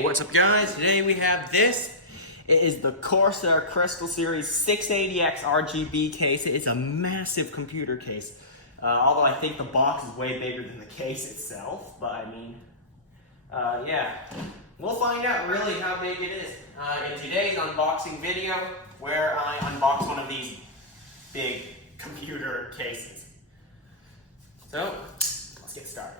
What's up, guys? Today we have this. It is the Corsair Crystal Series 680X RGB case. It is a massive computer case. Although I think the box is way bigger than the case itself. But I mean, yeah. We'll find out really how big it is in today's unboxing video, where I unbox one of these big computer cases. So, let's get started.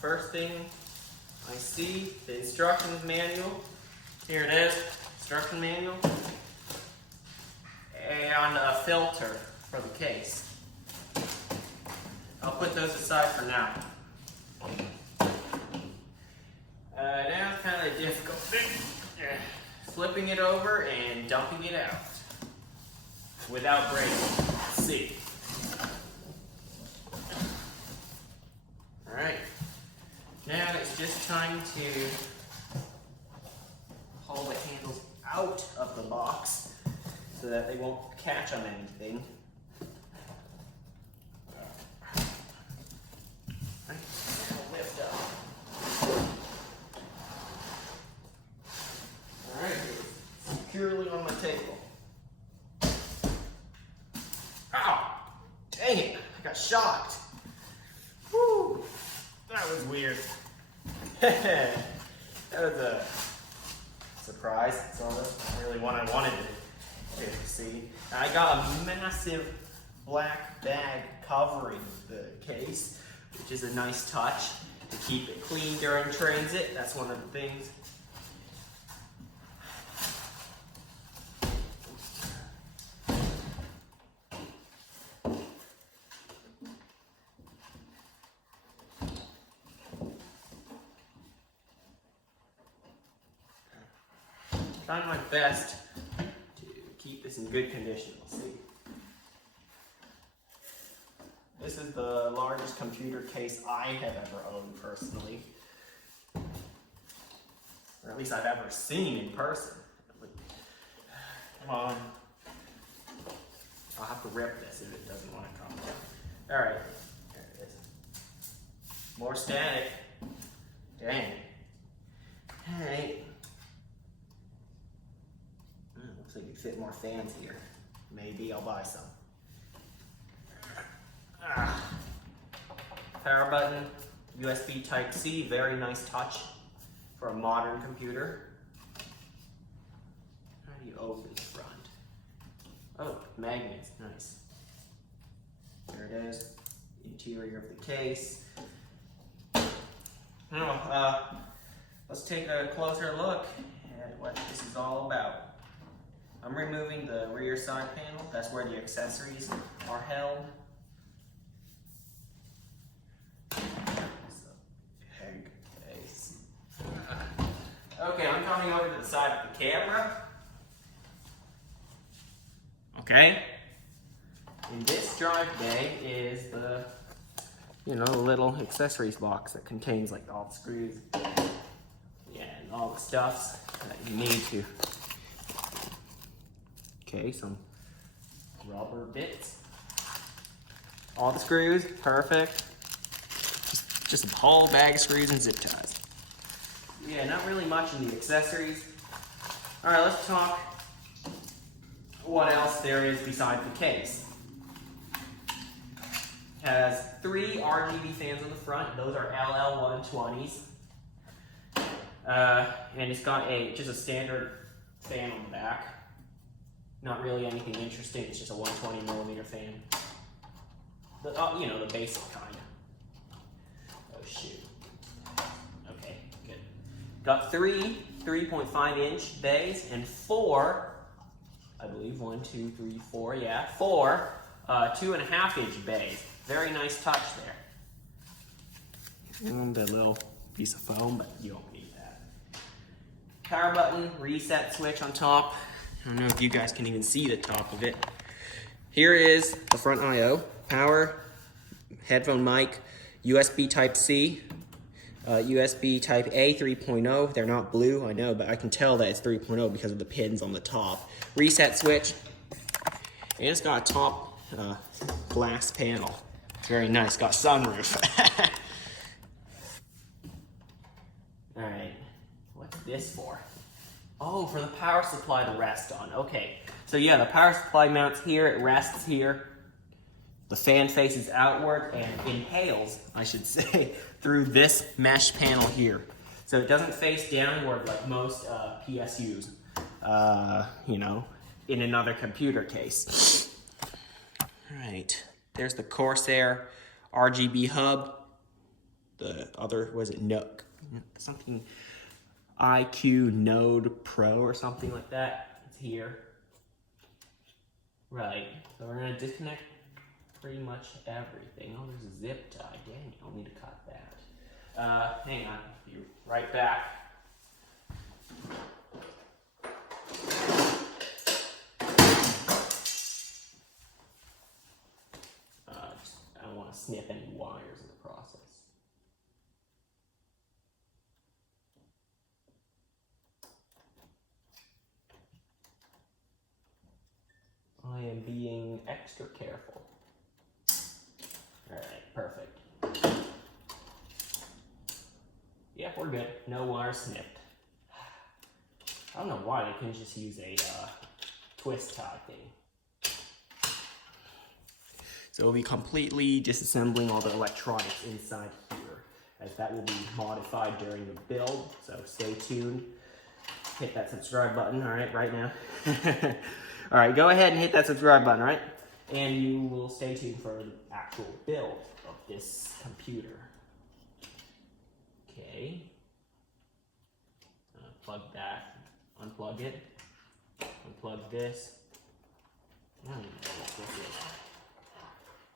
First thing I see, the instructions manual. Here it is, instruction manual. And a filter for the case. I'll put those aside for now. Now it's kind of a difficult thing. Flipping it over and dumping it out without breaking. Let's see. Alright. Now it's just time to pull the handles out of the box so that they won't catch on anything. Right, now lift up. Alright, securely on my table. Ow! Dang it, I got shocked. Whew, that was weird. That was a surprise. That's all really what I wanted to see. I got a massive black bag covering the case, which is a nice touch to keep it clean during transit. That's one of the things. Trying my best to keep this in good condition. We'll see. This is the largest computer case I have ever owned personally. Or at least I've ever seen in person. Come on. I'll have to rip this if it doesn't want to come down. Alright, there it is. More static. Dang. Alright. Looks like you fit more fans here. Maybe I'll buy some. Power button, USB Type-C, very nice touch for a modern computer. How do you open the front? Oh, magnets, nice. There it is, interior of the case. Now, let's take a closer look at what this is all about. I'm removing the rear side panel. That's where the accessories are held. Big case. Okay, I'm coming over to the side of the camera. Okay. In this drive bay is the, little accessories box that contains like all the screws. Yeah, and all the stuffs that you need to. Okay, some rubber bits. All the screws, perfect. Just a whole bag of screws and zip ties. Yeah, not really much in the accessories. All right, let's talk what else there is besides the case. It has 3 RGB fans on the front. Those are LL120s. And it's got just a standard fan on the back. Not really anything interesting, it's just a 120mm fan. The basic kind. Oh shoot. Okay, good. Got 3 3.5-inch bays and 4, I believe, 1, 2, 3, 4, yeah, 4 2.5-inch bays. Very nice touch there. And a little piece of foam, but you don't need that. Power button, reset switch on top. I don't know if you guys can even see the top of it. Here is the front I/O, power, headphone mic, USB Type-C, USB Type-A 3.0. They're not blue, I know, but I can tell that it's 3.0 because of the pins on the top. Reset switch, and it's got a top glass panel. It's very nice, got sunroof. All right, what's this for? Oh, for the power supply to rest on. Okay, so yeah, the power supply mounts here, it rests here. The fan faces outward and inhales, I should say, through this mesh panel here. So it doesn't face downward like most PSUs, you know, in another computer case. All right, there's the Corsair RGB hub. The other, was it Nook? Something IQ Node Pro or something like that. It's here. Right, so we're gonna disconnect pretty much everything. Oh, there's a zip tie. Dang, I'll need to cut that. Hang on, be right back. I don't want to snip any wires in the process. I am being extra careful. All right, perfect. Yeah, we're good. No wire snipped. I don't know why they couldn't just use a twist tie thing. So we'll be completely disassembling all the electronics inside here, as that will be modified during the build. So stay tuned. Hit that subscribe button, all right, right now. All right, go ahead and hit that subscribe button, right? And you will stay tuned for the actual build of this computer. Okay. Plug that, unplug it, unplug this. I don't even know what this is.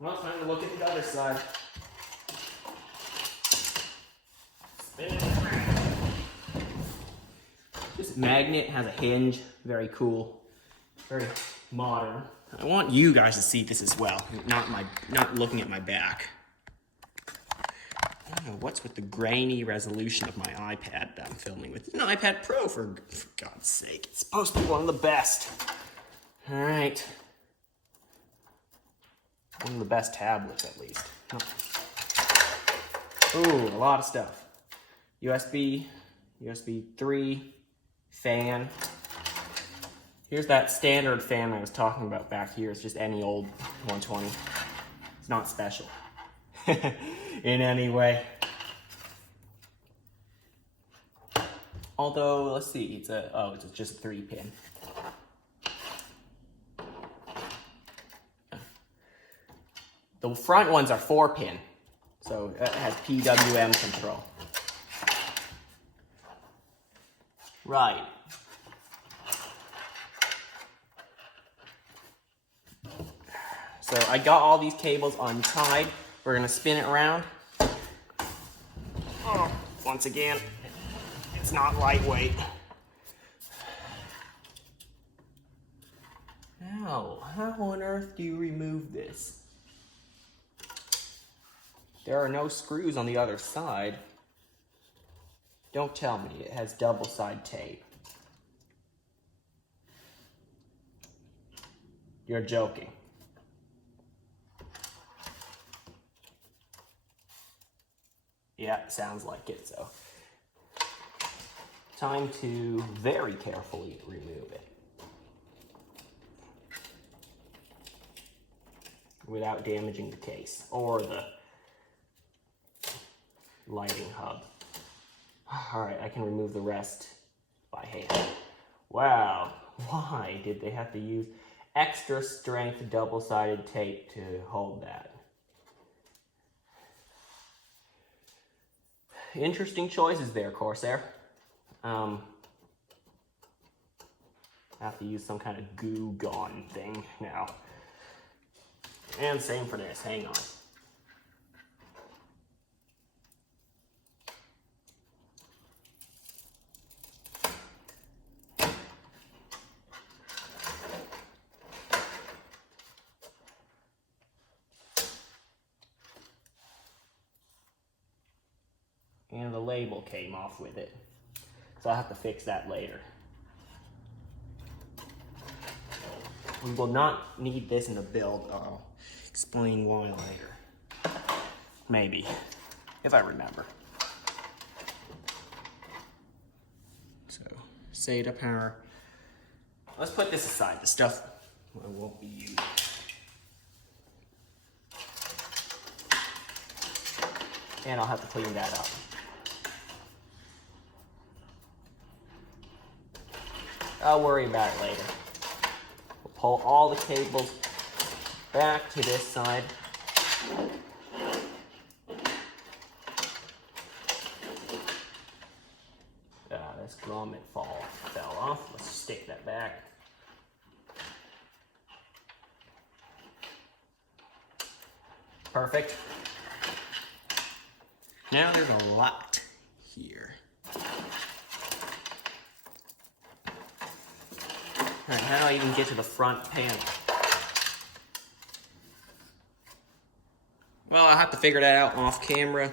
Well, it's time to look at the other side. Spin it around. This magnet has a hinge, very cool, very modern. I want you guys to see this as well, not looking at my back. I don't know what's with the grainy resolution of my iPad that I'm filming with. It's an iPad Pro, for God's sake. It's supposed to be one of the best. All right. One of the best tablets, at least. Ooh, a lot of stuff. USB 3, fan. Here's that standard fan I was talking about back here. It's just any old 120. It's not special in any way. Although, let's see, it's just a 3-pin. The front ones are 4-pin, so it has PWM control. Right. So I got all these cables untied. We're gonna spin it around. Oh, once again, it's not lightweight. Now, how on earth do you remove this? There are no screws on the other side. Don't tell me it has double-side tape. You're joking. Yeah, sounds like it, so. Time to very carefully remove it. Without damaging the case or the lighting hub. All right, I can remove the rest by hand. Wow, why did they have to use extra strength double-sided tape to hold that? Interesting choices there, Corsair. I have to use some kind of goo gone thing now. And same for this, hang on. cable came off with it. So I'll have to fix that later. We will not need this in the build. I'll explain why later. Maybe, if I remember. So, SATA power. Let's put this aside, the stuff I won't be using. And I'll have to clean that up. I'll worry about it later. We'll pull all the cables back to this side. This grommet fell off. Let's stick that back. Perfect. Now there's a lot here. Alright, how do I even get to the front panel? Well, I'll have to figure that out off camera,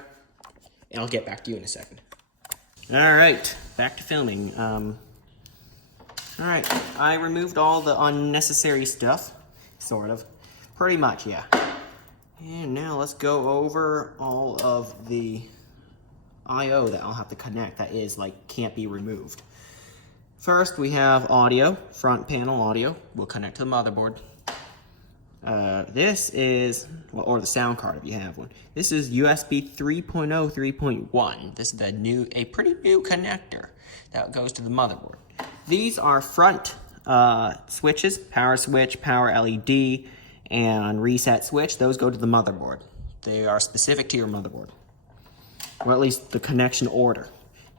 and I'll get back to you in a second. Alright, back to filming. Alright, I removed all the unnecessary stuff, sort of. Pretty much, yeah. And now let's go over all of the I/O that I'll have to connect that is, like, can't be removed. First, we have audio, front panel audio. We'll connect to the motherboard. This is, well, or the sound card if you have one. This is USB 3.0, 3.1. This is a pretty new connector that goes to the motherboard. These are front switches, power switch, power LED, and reset switch. Those go to the motherboard. They are specific to your motherboard, or at least the connection order.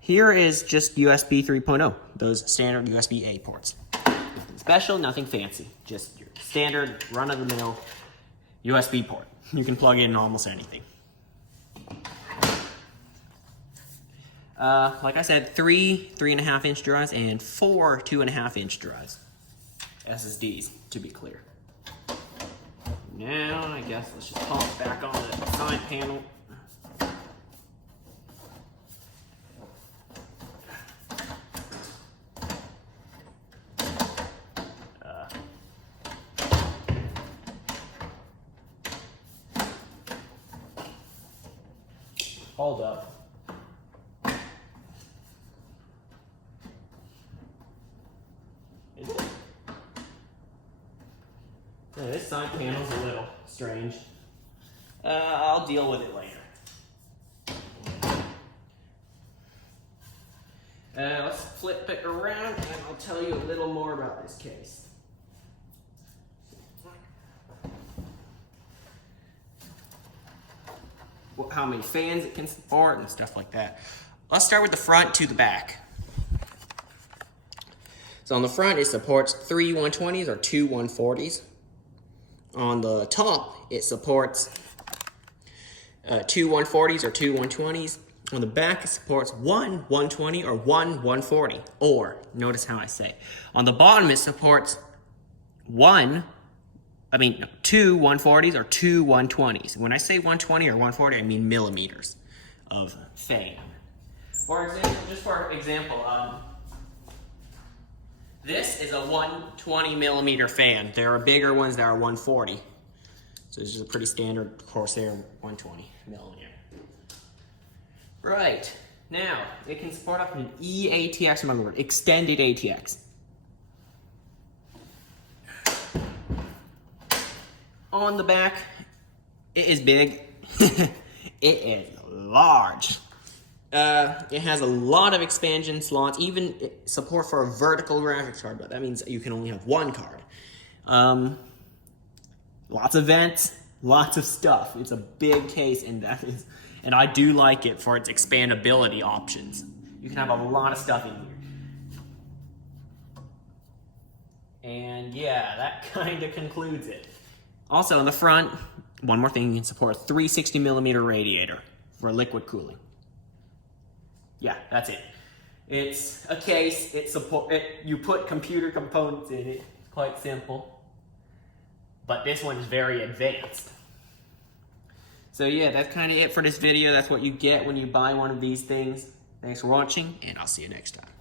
Here is just USB 3.0, those standard USB-A ports. Nothing special, nothing fancy, just your standard run-of-the-mill USB port. You can plug in almost anything. Like I said, 3 3.5-inch drives and 4 2.5-inch drives. SSDs, to be clear. Now, I guess let's just pop it back on the side panel. Hold up. Is it? Yeah, this side panel's a little strange. I'll deal with it later. Let's flip it around and I'll tell you a little more about this case. How many fans it can support and stuff like that. Let's start with the front to the back. So on the front, it supports 3 120s or 2 140s. On the top, it supports 2 140s or 2 120s. On the back, it supports 1 120 or 1 140. Or, notice how I say. On the bottom, it supports 2 140s or 2 120s. When I say 120 or 140, I mean millimeters of fan. For example, this is a 120 millimeter fan. There are bigger ones that are 140. So this is a pretty standard Corsair 120 millimeter. Right, now it can support up an eATX motherboard, extended ATX. On the back, it is big. It is large. It has a lot of expansion slots, even support for a vertical graphics card, but that means you can only have one card. Lots of vents, lots of stuff. It's a big case, and I do like it for its expandability options. You can have a lot of stuff in here. And yeah, that kind of concludes it. Also, in the front, one more thing, you can support a 360 millimeter radiator for liquid cooling. Yeah, that's it. It's a case, you put computer components in it, it's quite simple. But this one is very advanced. So yeah, that's kind of it for this video. That's what you get when you buy one of these things. Thanks for watching, and I'll see you next time.